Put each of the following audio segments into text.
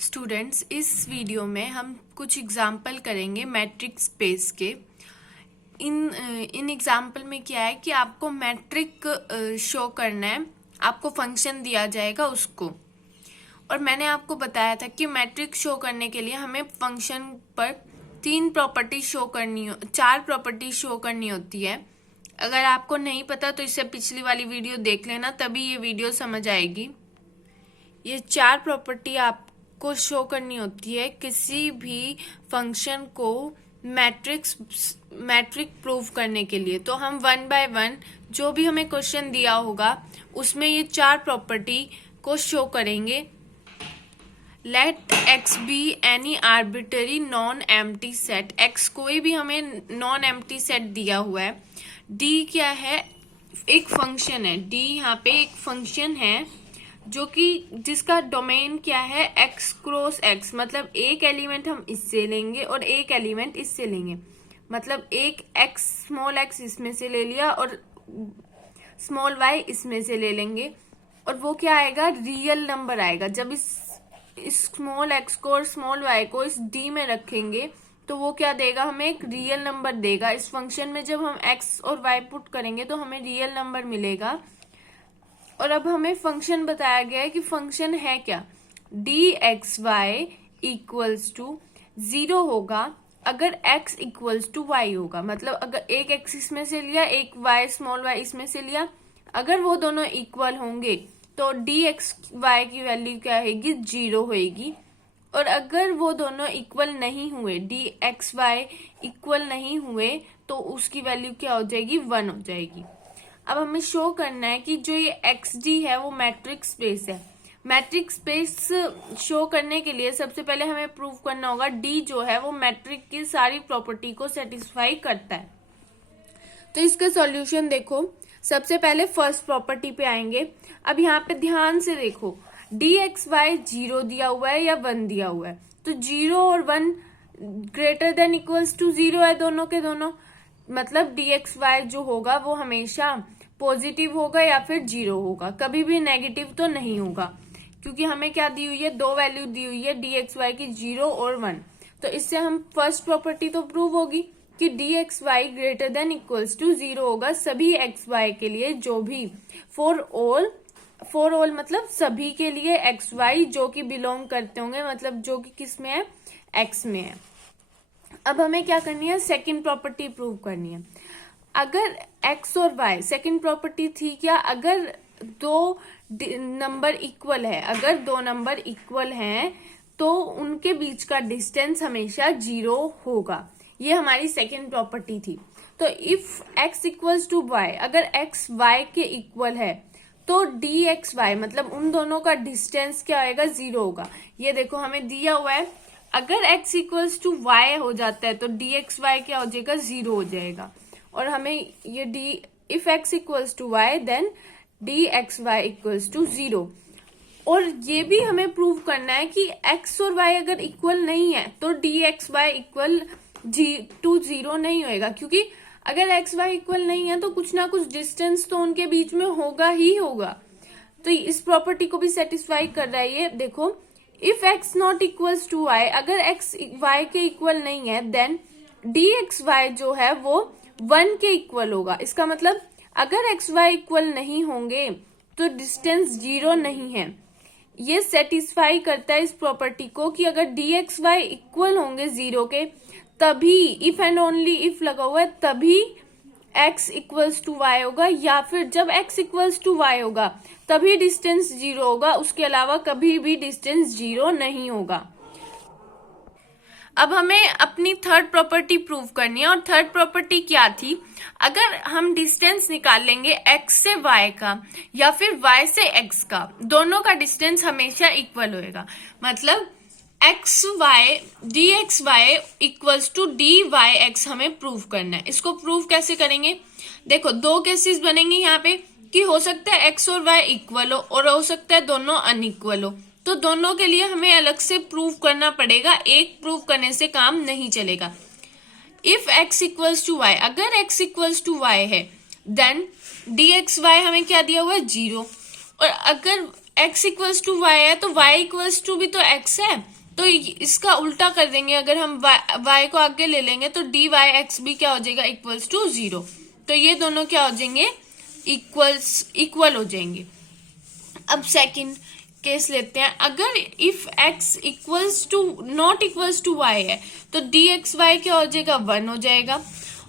Students, इस video में हम कुछ एग्जाम्पल करेंगे मैट्रिक स्पेस के। इन एग्जाम्पल में क्या है कि आपको मैट्रिक शो करना है, आपको फंक्शन दिया जाएगा उसको। और मैंने आपको बताया था कि मैट्रिक शो करने के लिए हमें फंक्शन पर चार प्रॉपर्टी शो करनी होती है। अगर आपको नहीं पता तो इससे पिछली वाली वीडियो देख लेना, तभी ये वीडियो समझ आएगी। ये चार प्रॉपर्टी आपको शो करनी होती है किसी भी फंक्शन को मैट्रिक प्रूव करने के लिए। तो हम वन बाय वन जो भी हमें क्वेश्चन दिया होगा उसमें ये चार प्रॉपर्टी को शो करेंगे। Let X be any arbitrary non empty set. X कोई भी हमें नॉन एम्प्टी सेट दिया हुआ है। डी क्या है? एक फंक्शन है। डी यहाँ पे एक फंक्शन है जो कि जिसका डोमेन क्या है? X cross x. मतलब एक एलिमेंट हम इससे लेंगे और एक एलिमेंट इससे लेंगे। मतलब एक एक्स स्मॉल एक्स इसमें से ले लिया और स्मॉल वाई इसमें से ले लेंगे, और वो क्या आएगा? रियल नंबर आएगा। जब इस स्मॉल एक्स को और स्मॉल वाई को इस डी में रखेंगे तो वो क्या देगा? हमें एक रियल नंबर देगा। इस फंक्शन में जब हम एक्स और वाई पुट करेंगे तो हमें रियल नंबर मिलेगा। और अब हमें फंक्शन बताया गया है कि फंक्शन है क्या? D x Y equals to 0 होगा अगर x इक्वल्स टू वाई होगा। मतलब अगर एक x इसमें से लिया, एक y स्मॉल y इसमें से लिया, अगर वो दोनों इक्वल होंगे तो डी एक्स वाई की वैल्यू क्या होगी? 0 होगी। और अगर वो दोनों इक्वल नहीं हुए, डी एक्स वाई इक्वल नहीं हुए, तो उसकी वैल्यू क्या हो जाएगी? 1 हो जाएगी। अब हमें शो करना है कि जो ये एक्स डी है वो मैट्रिक स्पेस है। मैट्रिक स्पेस शो करने के लिए सबसे पहले हमें प्रूव करना होगा डी जो है वो मैट्रिक की सारी प्रॉपर्टी को सेटिस्फाई करता है। तो इसका सॉल्यूशन देखो। सबसे पहले फर्स्ट प्रॉपर्टी पे आएंगे। अब यहाँ पे ध्यान से देखो, डी एक्स वाई 0 दिया हुआ है या 1 दिया हुआ है। तो 0 और 1 ग्रेटर देन इक्वल्स टू 0 है दोनों के दोनों। मतलब डी एक्स वाई जो होगा वो हमेशा पॉजिटिव होगा या फिर 0 होगा, कभी भी नेगेटिव तो नहीं होगा। क्योंकि हमें क्या दी हुई है? दो वैल्यू दी हुई है डी एक्स वाई की, 0 और 1। तो इससे हम फर्स्ट प्रॉपर्टी तो प्रूव होगी कि d x y greater than equals to 0 होगा सभी एक्स वाई के लिए, जो भी फॉर ऑल मतलब सभी के लिए एक्स वाई जो कि बिलोंग करते होंगे, मतलब जो कि किस में है? एक्स में है। अब हमें क्या करनी है? सेकंड प्रॉपर्टी प्रूव करनी है। अगर एक्स और वाई, सेकंड प्रॉपर्टी थी क्या? अगर दो नंबर इक्वल है, अगर दो नंबर इक्वल हैं तो उनके बीच का डिस्टेंस हमेशा 0 होगा। ये हमारी सेकंड प्रॉपर्टी थी। तो if x equals to y, अगर एक्स वाई के इक्वल है तो डी एक्स वाई मतलब उन दोनों का डिस्टेंस क्या आएगा? 0 होगा। ये देखो हमें दिया हुआ है, अगर x इक्वल्स टू वाई हो जाता है तो डी एक्स वाई क्या हो जाएगा? 0 हो जाएगा। और हमें ये d if x equals to y then d x Y equals to 0। और ये भी हमें प्रूव करना है कि x और y अगर इक्वल नहीं है तो d x y equal to 0 नहीं होएगा। क्योंकि अगर एक्स वाई इक्वल नहीं है तो कुछ ना कुछ डिस्टेंस तो उनके बीच में होगा ही होगा। तो इस प्रॉपर्टी को भी सेटिस्फाई कर रहा है ये। देखो, if x not equals to y, अगर एक्स वाई के इक्वल नहीं है देन डी एक्स वाई जो है वो 1 के इक्वल होगा। इसका मतलब अगर एक्स वाई इक्वल नहीं होंगे तो डिस्टेंस 0 नहीं है। ये सेटिस्फाई करता है इस प्रॉपर्टी को कि अगर डी एक्स वाई इक्वल होंगे 0 के, तभी इफ एंड ओनली इफ लगा हुआ है, तभी x इक्वल्स टू वाई होगा, या फिर जब x इक्वल्स टू वाई होगा तभी डिस्टेंस 0 होगा। उसके अलावा कभी भी डिस्टेंस 0 नहीं होगा। अब हमें अपनी थर्ड प्रॉपर्टी प्रूव करनी है। और थर्ड प्रॉपर्टी क्या थी? अगर हम डिस्टेंस निकाल लेंगे x से y का या फिर y से x का, दोनों का डिस्टेंस हमेशा इक्वल होएगा। मतलब x y d x Y equals to d y x हमें प्रूव करना है। इसको प्रूव कैसे करेंगे? देखो, दो केसेस बनेंगे यहाँ पे कि हो सकता है एक्स और वाई इक्वल हो और हो सकता है दोनों अनइक्वल हो। तो दोनों के लिए हमें अलग से प्रूव करना पड़ेगा, एक प्रूव करने से काम नहीं चलेगा। If x equals to y, अगर एक्स इक्वल्स टू वाई है देन डी एक्स वाई हमें क्या दिया हुआ है? 0। और अगर x इक्वल्स टू वाई है तो y इक्वल्स टू भी तो x है, तो इसका उल्टा कर देंगे। अगर हम y को आगे ले लेंगे तो dy x भी क्या हो जाएगा, इक्वल्स टू 0। तो ये दोनों क्या हो जाएंगे, इक्वल हो जाएंगे। अब सेकंड केस लेते हैं। अगर if x equals to not equals to y है तो dxy क्या हो जाएगा, 1 हो जाएगा।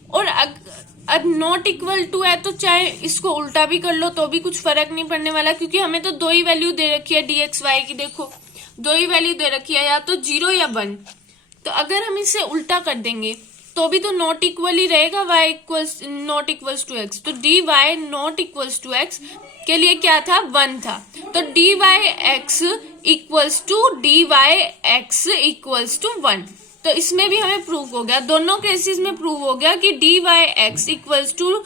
और अब नॉट इक्वल टू है तो चाहे इसको उल्टा भी कर लो तो भी कुछ फर्क नहीं पड़ने वाला, क्योंकि हमें तो दो ही वैल्यू दे रखी है dxy की। देखो दो ही वैल्यू दे रखी है, या तो 0 या 1। तो अगर हम इसे उल्टा कर देंगे तो भी तो नॉट इक्वल ही रहेगा, y equals not equals to x। तो dy not equals to x के लिए क्या था, 1 था। तो dy x equals to equals to 1। तो इसमें भी हमें प्रूव हो गया, दोनों केसेस में प्रूव हो गया कि dy x equals to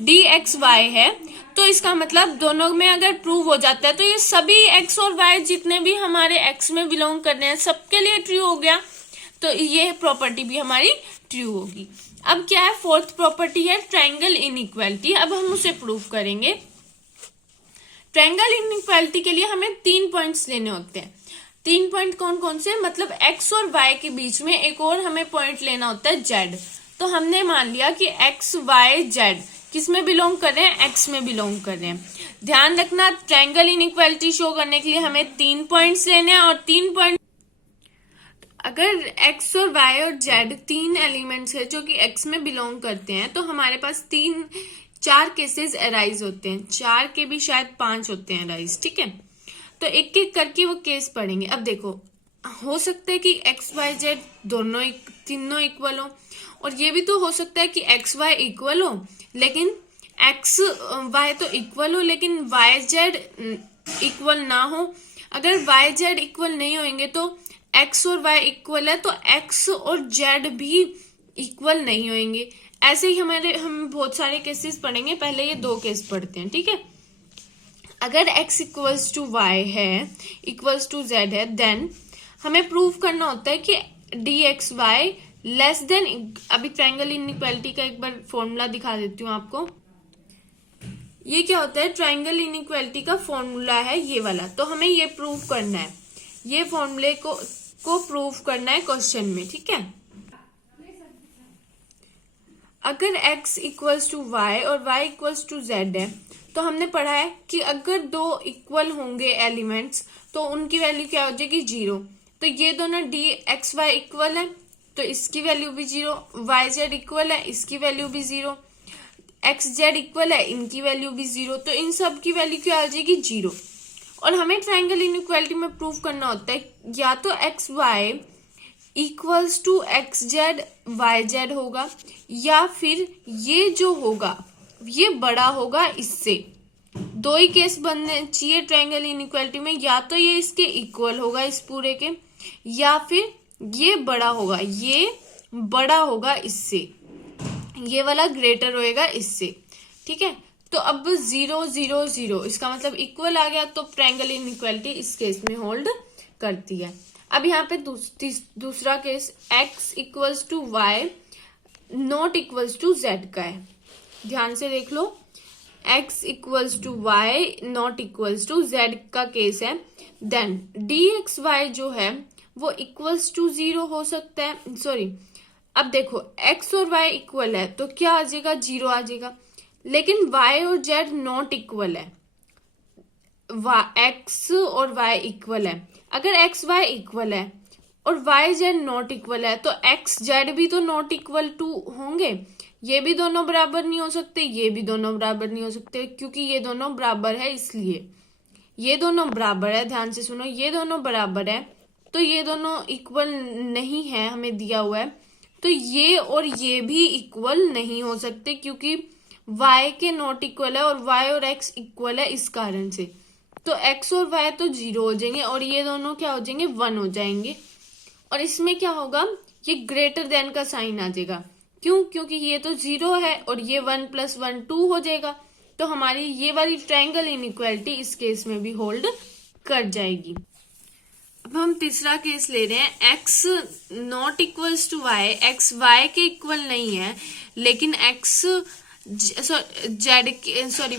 dxy है। तो इसका मतलब दोनों में अगर प्रूव हो जाता है तो ये सभी x और y जितने भी हमारे x में बिलोंग करने हैं सबके लिए ट्रू हो गया। तो ये प्रॉपर्टी भी हमारी ट्रू होगी। अब क्या है, फोर्थ प्रॉपर्टी है ट्रायंगल इनइक्वालिटी। अब हम उसे प्रूव करेंगे। ट्रायंगल इनइक्वालिटी के लिए हमें 3 पॉइंट्स लेने होते हैं। 3 पॉइंट कौन कौन से, मतलब x और y के बीच में एक और हमें पॉइंट लेना होता है z। तो हमने मान लिया कि x y z किस में बिलोंग कर रहे हैं, x में बिलोंग कर रहे हैं। ध्यान रखना, ट्रायंगल इनइक्वालिटी शो करने के लिए हमें 3 पॉइंट्स लेने हैं। और 3 पॉइंट, अगर x और y और z 3 एलिमेंट्स है जो कि x में बिलोंग करते हैं तो हमारे पास 4 केसेस अराइज होते हैं। 4 के भी शायद 5 होते हैं अराइज, ठीक है। तो एक एक करके वो केस पढ़ेंगे। अब देखो, हो सकता है कि x y z तीनों इक्वल हो, और ये भी तो हो सकता है कि x y इक्वल हो लेकिन x y तो इक्वल हो लेकिन y z इक्वल ना हो। अगर y z इक्वल नहीं होंगे तो x और y इक्वल है तो x और z भी इक्वल नहीं होंगे। ऐसे ही हम बहुत सारे केसेस पढ़ेंगे। पहले ये 2 केस पढ़ते हैं, ठीक है। अगर x इक्वल्स टू y है, इक्वल्स टू z है, देन हमें प्रूव करना होता है कि dxy लेस देन, अभी ट्रायंगल इनइक्वालिटी का एक बार फॉर्मूला दिखा देती हूँ आपको। ये क्या होता है, ट्रायंगल इनइक्वालिटी का फॉर्मूला है ये वाला। तो हमें ये प्रूव करना है, ये फॉर्मूले को प्रूव करना है क्वेश्चन में, ठीक है। अगर x इक्वल्स टू y और y इक्वल्स टू z है तो हमने पढ़ा है कि अगर 2 इक्वल होंगे एलिमेंट्स तो उनकी वैल्यू क्या हो जाएगी, 0। तो ये दोनों dxy इक्वल है तो इसकी वैल्यू भी 0, yz इक्वल है इसकी वैल्यू भी 0, xz इक्वल है इनकी वैल्यू भी 0। तो इन सब की वैल्यू क्या आ जाएगी, 0। और हमें ट्रायंगल इनइक्वालिटी में प्रूव करना होता है या तो x Y equals to x z y z होगा, या फिर ये जो होगा ये बड़ा होगा इससे। 2 ही केस बनने चाहिए ट्रायंगल इनइक्वालिटी में, या तो ये इसके इक्वल होगा इस पूरे के, या फिर ये बड़ा होगा, ये बड़ा होगा इससे, ये वाला ग्रेटर होएगा इससे, ठीक है। तो अब 0 0 0 इसका मतलब इक्वल आ गया, तो ट्रायंगल इनइक्वालिटी इस केस में होल्ड करती है। अब यहाँ पे दूसरा case x equals to y not equals to z का है। ध्यान से देख लो, x equals to y not equals to z का केस है। देन dxy जो है वो इक्वल्स टू 0 हो सकता है, सॉरी। अब देखो x और y इक्वल है तो क्या आ जाएगा, 0 आ जाएगा। लेकिन y और z नॉट इक्वल है, x और y इक्वल है। अगर x y इक्वल है और y z नॉट इक्वल है तो x z भी तो नॉट इक्वल टू होंगे। ये भी दोनों बराबर नहीं हो सकते, ये भी दोनों बराबर नहीं हो सकते, क्योंकि ये दोनों बराबर है, इसलिए ये दोनों बराबर है। ध्यान से सुनो, ये दोनों बराबर है तो ये दोनों इक्वल नहीं है, हमें दिया हुआ है। तो ये और ये भी इक्वल नहीं हो सकते क्योंकि y के नॉट इक्वल है और y और x इक्वल है, इस कारण से। तो x और y तो 0 हो जाएंगे और ये दोनों क्या हो जाएंगे, 1 हो जाएंगे। और इसमें क्या होगा, ये ग्रेटर देन का साइन आ जाएगा। क्यों, क्योंकि ये तो 0 है और ये 1 + 1 2 हो जाएगा। तो हमारी ये वाली ट्रायंगल इनइक्वालिटी इस केस में भी होल्ड कर जाएगी। अब हम तीसरा केस ले रहे हैं, x not equals to y, x y के इक्वल नहीं है लेकिन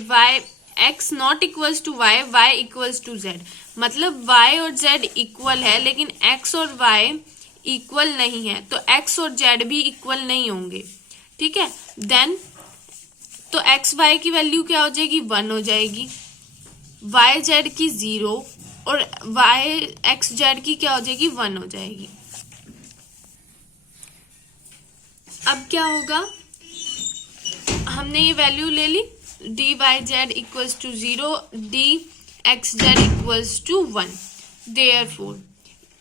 y x not equals to y, y equals to z, मतलब y और z इक्वल है लेकिन x और y इक्वल नहीं है, तो x और z भी इक्वल नहीं होंगे, ठीक है। देन तो x y की वैल्यू क्या हो जाएगी, 1 हो जाएगी, y z की 0 और y x z की क्या हो जाएगी, 1 हो जाएगी। अब क्या होगा, हमने ये वैल्यू ले ली, D Y Z equals to 0, D x Z equals to 1। Therefore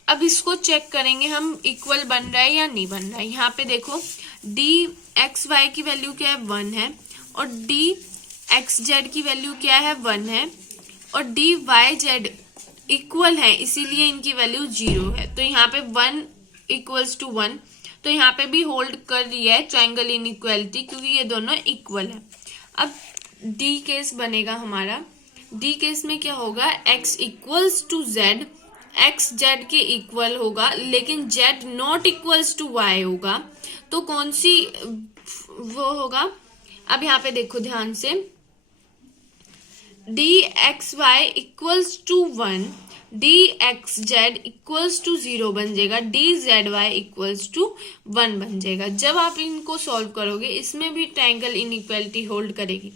अब इसको चेक करेंगे हम, इक्वल बन रहा है या नहीं बन रहा है। यहाँ पे देखो डी एक्स वाई की वैल्यू क्या है, 1 है, और डी एक्स जेड की वैल्यू क्या है, 1 है, और डी वाई जेड इक्वल है, इसीलिए इनकी वैल्यू 0 है। तो यहाँ पे 1 इक्वल्स टू 1, तो यहाँ पे भी होल्ड कर रही है ट्रायंगल इनइक्वालिटी, क्योंकि ये दोनों इक्वल है। अब डी केस बनेगा हमारा, डी केस में क्या होगा, x equals to z, x z के इक्वल होगा लेकिन z not equals to y होगा, तो कौन सी वो होगा। अब यहाँ पे देखो ध्यान से, d x Y equals to 1, d x Z equals to 0 बन जाएगा, d z y equals to 1 बन जाएगा। जब आप इनको सॉल्व करोगे इसमें भी ट्रायंगल इनइक्वालिटी होल्ड करेगी।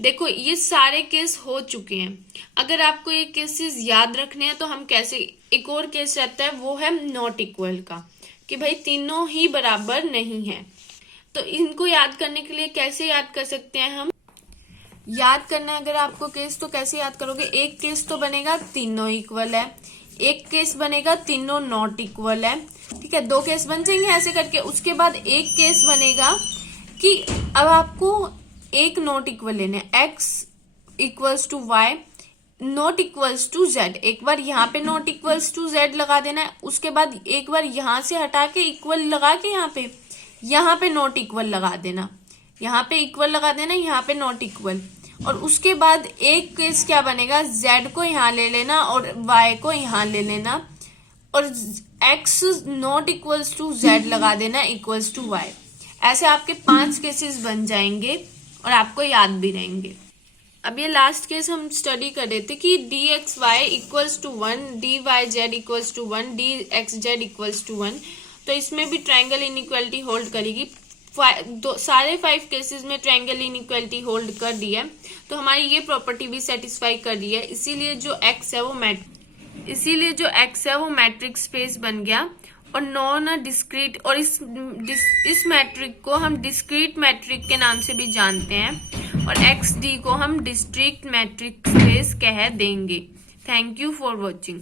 देखो ये सारे केस हो चुके हैं, अगर आपको ये केसेस याद रखने हैं तो हम कैसे, एक और केस रहता है वो है नॉट इक्वल का, कि भाई तीनों ही बराबर नहीं है। तो इनको याद करने के लिए कैसे याद कर सकते हैं हम, याद करना है अगर आपको केस, तो कैसे याद करोगे, एक केस तो बनेगा तीनों इक्वल है, एक केस बनेगा तीनों नॉट इक्वल है, ठीक है, 2 केस बन जाएंगे ऐसे करके। उसके बाद एक केस बनेगा कि अब आपको एक नॉट इक्वल लेना है, x equals to y not equals to z, एक बार यहाँ पे नॉट इक्वल्स टू z लगा देना है, उसके बाद एक बार यहाँ से हटा के इक्वल लगा के यहाँ पे नॉट इक्वल लगा देना, यहाँ पे इक्वल लगा देना, यहाँ पे नॉट इक्वल, और उसके बाद एक केस क्या बनेगा, z को यहाँ ले लेना और y को यहाँ ले लेना, और x not equals to z लगा देना इक्वल्स टू y। ऐसे आपके 5 केसेस बन जाएंगे और आपको याद भी रहेंगे। अब ये लास्ट केस हम स्टडी कर रहे थे कि d x Y equals to 1, d Y Z equals to 1, d x Z equals to 1, तो इसमें भी ट्रायंगल इनइक्वालिटी होल्ड करेगी। सारे 5 केसेस में ट्रायंगल इनइक्वालिटी होल्ड कर दी है, तो हमारी ये प्रॉपर्टी भी सेटिस्फाई कर दी है, इसीलिए जो x है वो मैट्रिक्स स्पेस बन गया और नॉन डिस्क्रीट, और इस मैट्रिक को हम डिस्क्रीट मैट्रिक के नाम से भी जानते हैं, और XD को हम डिस्क्रीट मैट्रिक स्पेस कह देंगे। Thank you for watching.